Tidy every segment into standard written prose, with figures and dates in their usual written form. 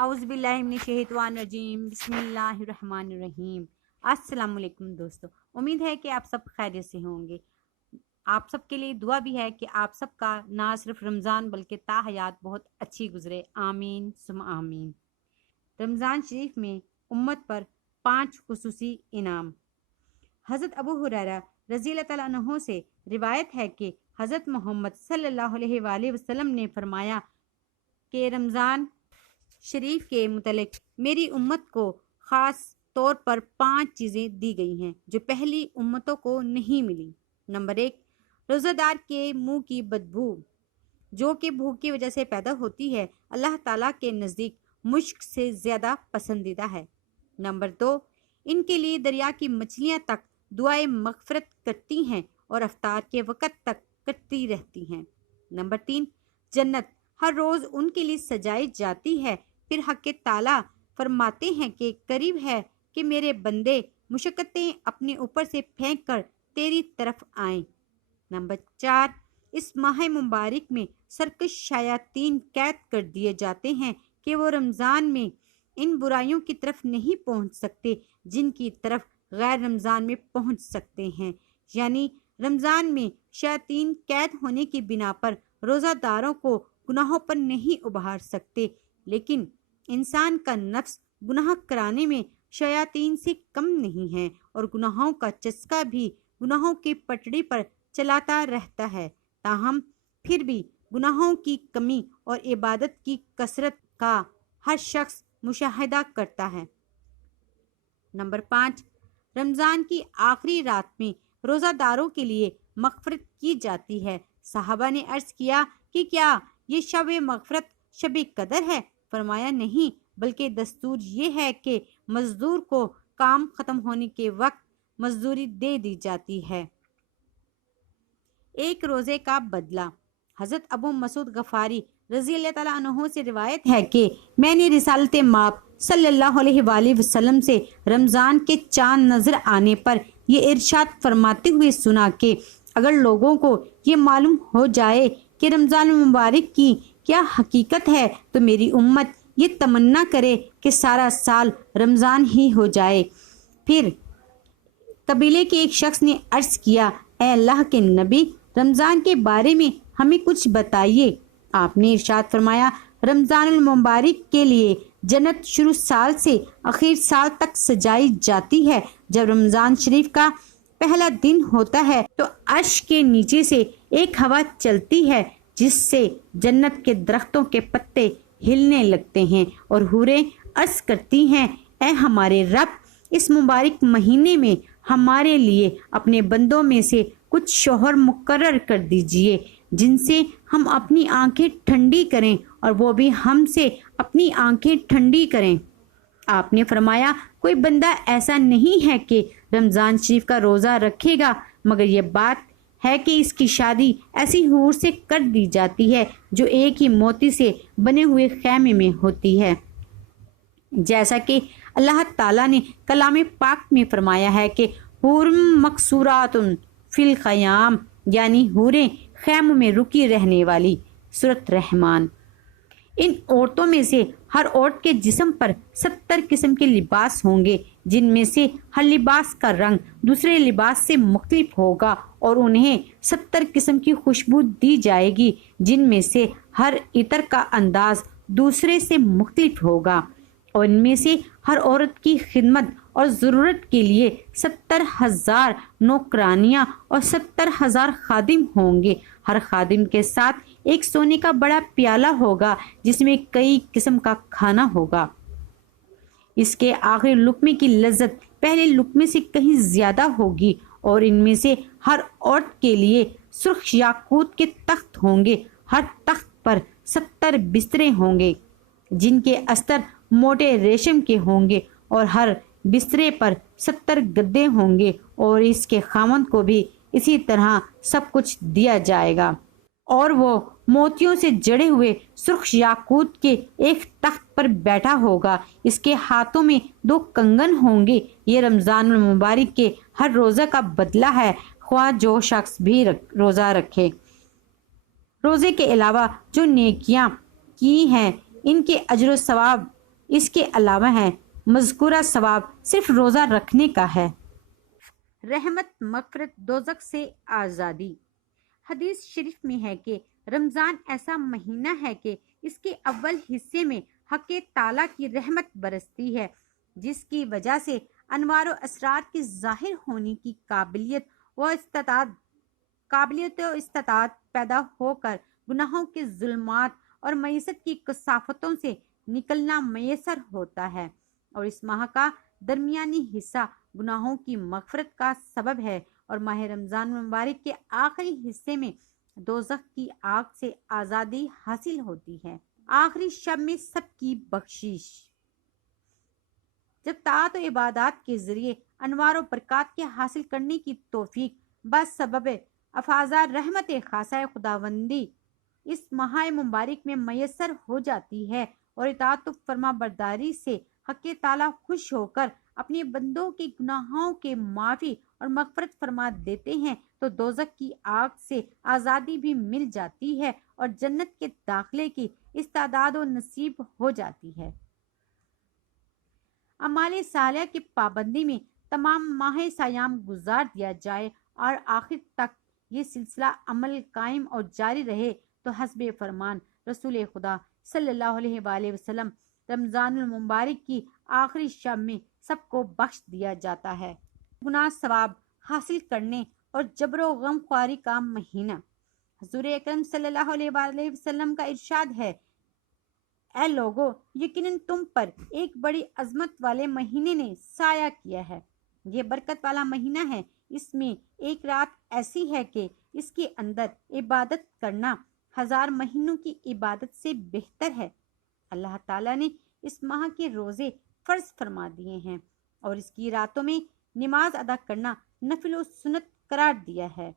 اعوذ باللہ من الشیطان الرجیم بسم اللہ الرحمن الرحیم۔ السلام علیکم دوستو، امید ہے کہ آپ سب خیریت سے ہوں گے۔ آپ سب کے لیے دعا بھی ہے کہ آپ سب کا نہ صرف رمضان بلکہ تا حیات بہت اچھی گزرے، آمین ثم آمین۔ رمضان شریف میں امت پر 5 خصوصی انعام۔ حضرت ابو ہریرہ رضی اللہ تعالیٰ عنہ سے روایت ہے کہ حضرت محمد صلی اللہ علیہ وآلہ وسلم نے فرمایا کہ رمضان شریف کے متعلق میری امت کو خاص طور پر 5 چیزیں دی گئی ہیں جو پہلی امتوں کو نہیں ملی۔ نمبر 1، روزہ دار کے منہ کی بدبو جو کہ بھوک کی وجہ سے پیدا ہوتی ہے، اللہ تعالیٰ کے نزدیک مشک سے زیادہ پسندیدہ ہے۔ نمبر 2، ان کے لیے دریا کی مچھلیاں تک دعائے مغفرت کرتی ہیں اور افطار کے وقت تک کرتی رہتی ہیں۔ نمبر 3، جنت ہر روز ان کے لیے سجائی جاتی ہے۔ پھر حق تعالیٰ فرماتے ہیں کہ قریب ہے کہ میرے بندے مشقتیں اپنے اوپر سے پھینک کر تیری طرف آئیں۔ نمبر 4، اس ماہ مبارک میں سرکش شیاطین قید کر دیے جاتے ہیں کہ وہ رمضان میں ان برائیوں کی طرف نہیں پہنچ سکتے جن کی طرف غیر رمضان میں پہنچ سکتے ہیں۔ یعنی رمضان میں شیاطین قید ہونے کی بنا پر روزہ داروں کو گناہوں پر نہیں ابھار سکتے، لیکن انسان کا نفس گناہ کرانے میں شیاطین سے کم نہیں ہے اور گناہوں کا چسکا بھی گناہوں کی پٹڑی پر چلاتا رہتا ہے، تاہم پھر بھی گناہوں کی کمی اور عبادت کی کثرت کا ہر شخص مشاہدہ کرتا ہے۔ نمبر 5، رمضان کی آخری رات میں روزہ داروں کے لیے مغفرت کی جاتی ہے۔ صحابہ نے عرض کیا کہ کیا یہ شب مغفرت شب قدر ہے؟ فرمایا نہیں، بلکہ دستور یہ ہے کہ مزدور کو کام ختم ہونے کے وقت مزدوری دے دی جاتی ہے۔ ایک روزے کا بدلہ۔ حضرت ابو مسعود غفاری رضی اللہ تعالیٰ عنہ سے روایت ہے کہ میں نے رسالت مآب صلی اللہ علیہ وآلہ وسلم سے رمضان کے چاند نظر آنے پر یہ ارشاد فرماتے ہوئے سنا کہ اگر لوگوں کو یہ معلوم ہو جائے کہ رمضان المبارک کی کیا حقیقت ہے تو میری امت یہ تمنا کرے کہ سارا سال رمضان ہی ہو جائے۔ پھر قبیلے کے ایک شخص نے عرض کیا، اے اللہ کے نبی، رمضان کے بارے میں ہمیں کچھ بتائیے۔ آپ نے ارشاد فرمایا، رمضان المبارک کے لیے جنت شروع سال سے آخر سال تک سجائی جاتی ہے۔ جب رمضان شریف کا پہلا دن ہوتا ہے تو عرش کے نیچے سے ایک ہوا چلتی ہے جس سے جنت کے درختوں کے پتے ہلنے لگتے ہیں اور حوریں عرض کرتی ہیں، اے ہمارے رب، اس مبارک مہینے میں ہمارے لیے اپنے بندوں میں سے کچھ شوہر مقرر کر دیجئے جن سے ہم اپنی آنکھیں ٹھنڈی کریں اور وہ بھی ہم سے اپنی آنکھیں ٹھنڈی کریں۔ آپ نے فرمایا، کوئی بندہ ایسا نہیں ہے کہ رمضان شریف کا روزہ رکھے گا مگر یہ بات ہے کہ اس کی شادی ایسی حور سے کر دی جاتی ہے جو ایک ہی موتی سے بنے ہوئے خیمے میں ہوتی ہے، جیسا کہ اللہ تعالیٰ نے کلام پاک میں فرمایا ہے کہ حور مقصورات فی الخیام، یعنی حوریں خیموں میں رکی رہنے والی۔ سورۃ رحمان۔ ان عورتوں میں سے ہر عورت کے جسم پر 70 قسم کے لباس ہوں گے جن میں سے ہر لباس کا رنگ دوسرے لباس سے مختلف ہوگا اور انہیں 70 قسم کی خوشبو دی جائے گی جن میں سے ہر عطر کا انداز دوسرے سے مختلف ہوگا، اور ان میں سے ہر عورت کی خدمت اور ضرورت کے لیے 70,000 نوکرانیاں اور 70,000 خادم ہوں گے۔ ہر خادم کے ساتھ ایک سونے کا بڑا پیالہ ہوگا جس میں کئی قسم کا کھانا ہوگا۔ اس کے آخری لقمے کی لذت پہلے لقمے سے کہیں زیادہ ہوگی، اور ان میں سے ہر عورت کے لیے سرخ یاقوت کے تخت ہوں گے۔ ہر تخت پر 70 بسترے ہوں گے جن کے استر موٹے ریشم کے ہوں گے، اور ہر بسترے پر 70 گدے ہوں گے، اور اس کے خاوند کو بھی اسی طرح سب کچھ دیا جائے گا، اور وہ موتیوں سے جڑے ہوئے سرخ یاقوت کے ایک تخت پر بیٹھا ہوگا۔ اس کے ہاتھوں میں 2 کنگن ہوں گے۔ یہ رمضان المبارک کے ہر روزہ کا بدلہ ہے، خواہ جو شخص بھی روزہ رکھے۔ روزے کے علاوہ جو نیکیاں کی ہیں ان کے اجر و ثواب اس کے علاوہ ہے۔ مذکورہ ثواب صرف روزہ رکھنے کا ہے۔ رحمت، مغفرت، دوزخ سے آزادی۔ حدیث شریف میں ہے کہ رمضان ایسا مہینہ ہے کہ اس کے اول حصے میں حق تعالیٰ کی رحمت برستی ہے، جس کی وجہ سے انوار و اسرار کے ظاہر ہونے کی قابلیت و استطاعت پیدا ہو کر گناہوں کے ظلمات اور معیشت کی کثافتوں سے نکلنا میسر ہوتا ہے، اور اس ماہ کا درمیانی حصہ گناہوں کی مغفرت کا سبب ہے، اور ماہ رمضان مبارک کے آخری حصے میں دوزخ کی آگ سے آزادی حاصل ہوتی ہے۔ آخری شب میں سب کی بخشش۔ جب طاعت و عبادات کے ذریعے انوار و برکات کے حاصل کرنے کی توفیق بس سبب افاظہ رحمت خاصہ خداوندی اس ماہ مبارک میں میسر ہو جاتی ہے، اور اطاعت و فرما برداری سے حق تعالیٰ خوش ہو کر اپنے بندوں کے گناہوں کے معافی اور مغفرت فرما دیتے ہیں، تو دوزخ کی آگ سے آزادی بھی مل جاتی ہے اور جنت کے داخلے کی استعداد و نصیب ہو جاتی ہے۔ اعمال صالحہ کی پابندی میں تمام ماہ سیام گزار دیا جائے اور آخر تک یہ سلسلہ عمل قائم اور جاری رہے تو حسب فرمان رسول خدا صلی اللہ علیہ وآلہ وسلم رمضان المبارک کی آخری شب میں سب کو بخش دیا جاتا ہے۔ گناہ ثواب حاصل کرنے اور جبر و غم خواری کا مہینہ۔ حضور اکرم صلی اللہ علیہ وآلہ وسلم کا ارشاد ہے، اے لوگو، یقیناً تم پر ایک بڑی عظمت والے مہینے نے سایہ کیا ہے۔ یہ برکت والا مہینہ ہے، اس میں ایک رات ایسی ہے کہ اس کے اندر عبادت کرنا 1000 مہینوں کی عبادت سے بہتر ہے۔ اللہ تعالیٰ نے اس ماہ کے روزے فرض فرما دیے ہیں اور اس کی راتوں میں نماز ادا کرنا نفل و سنت قرار دیا ہے۔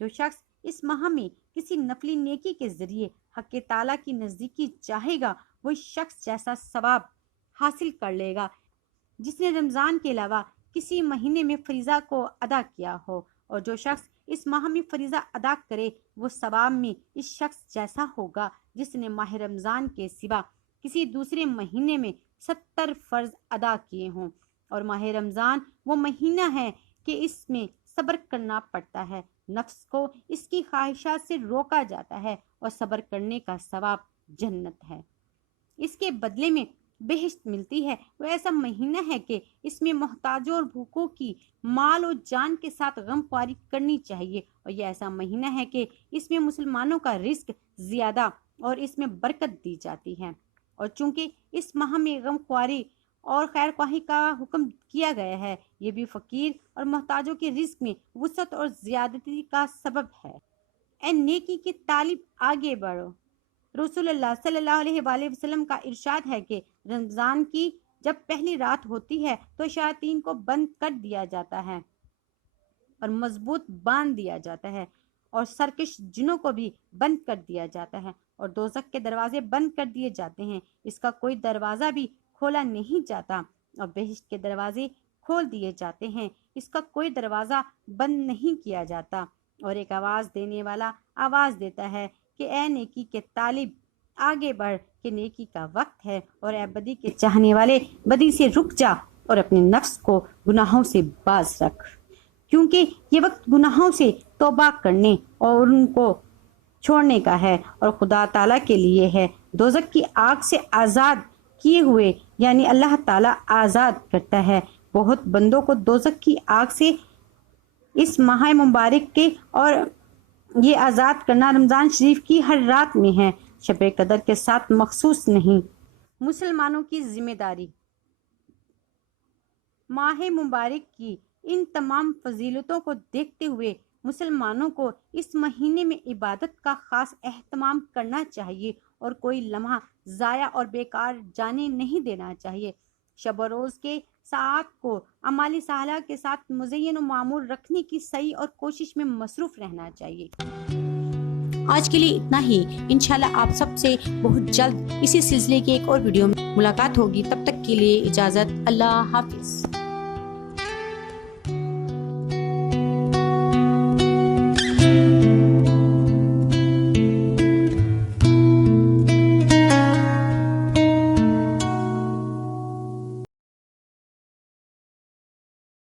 جو شخص اس ماہ میں کسی نفلی نیکی کے ذریعے حق تعالیٰ کی نزدیکی چاہے گا، وہ شخص جیسا ثواب حاصل کر لے گا جس نے رمضان کے علاوہ کسی مہینے میں فریضہ کو ادا کیا ہو، اور جو شخص اس ماہ میں فریضہ ادا کرے وہ ثواب میں اس شخص جیسا ہوگا جس نے ماہ رمضان کے سوا کسی دوسرے مہینے میں 70 فرض ادا کیے ہوں۔ اور ماہ رمضان وہ مہینہ ہے کہ اس میں صبر کرنا پڑتا ہے، نفس کو اس کی خواہشات سے روکا جاتا ہے، اور صبر کرنے کا ثواب جنت ہے، اس کے بدلے میں بہشت ملتی ہے۔ وہ ایسا مہینہ ہے کہ اس میں محتاجوں اور بھوکوں کی مال و جان کے ساتھ غم خواری کرنی چاہیے، اور یہ ایسا مہینہ ہے کہ اس میں مسلمانوں کا رزق زیادہ اور اس میں برکت دی جاتی ہے، اور چونکہ اس ماہ میں غم خواری اور خیر خواہی کا حکم کیا گیا ہے، یہ بھی فقیر اور محتاجوں کے رزق میں وسعت اور زیادتی کا سبب ہے۔ اے نیکی کے طالب، آگے بڑھو۔ رسول اللہ صلی اللہ علیہ وآلہ وسلم کا ارشاد ہے کہ رمضان کی جب پہلی رات ہوتی ہے تو شیاطین کو بند کر دیا جاتا ہے اور مضبوط باندھ دیا جاتا ہے، اور سرکش جنوں کو بھی بند کر دیا جاتا ہے، اور دوزخ کے دروازے بند کر دیے جاتے ہیں، اس کا کوئی دروازہ بھی کھولا نہیں جاتا، اور بہشت کے دروازے کھول دیے جاتے ہیں، اس کا کوئی دروازہ بند نہیں کیا جاتا، اور ایک آواز دینے والا آواز دیتا ہے کہ اے نیکی کے طالب، آگے بڑھ کہ نیکی کا وقت ہے، اور اے بدی کے چاہنے والے، بدی سے رک جا اور اپنے نفس کو گناہوں سے باز رکھ، کیونکہ یہ وقت گناہوں سے توبہ کرنے اور ان کو چھوڑنے کا ہے، اور خدا تعالیٰ کے لیے ہے۔ دوزخ کی آگ سے آزاد کیے ہوئے یعنی اللہ تعالیٰ آزاد کرتا ہے بہت بندوں کو دوزخ کی آگ سے اس ماہ مبارک کے، اور یہ آزاد کرنا رمضان شریف کی ہر رات میں ہے، شب قدر کے ساتھ مخصوص نہیں۔ مسلمانوں کی ذمہ داری۔ ماہ مبارک کی ان تمام فضیلتوں کو دیکھتے ہوئے مسلمانوں کو اس مہینے میں عبادت کا خاص اہتمام کرنا چاہیے اور کوئی لمحہ ضائع اور بیکار جانے نہیں دینا چاہیے۔ شب و روز کے ساعات کو اعمال صالحہ کے ساتھ مزین و معمور رکھنے کی سعی اور کوشش میں مصروف رہنا چاہیے۔ آج کے لیے اتنا ہی، انشاءاللہ آپ سب سے بہت جلد اسی سلسلے کی ایک اور ویڈیو میں ملاقات ہوگی، تب تک کے لیے اجازت، اللہ حافظ۔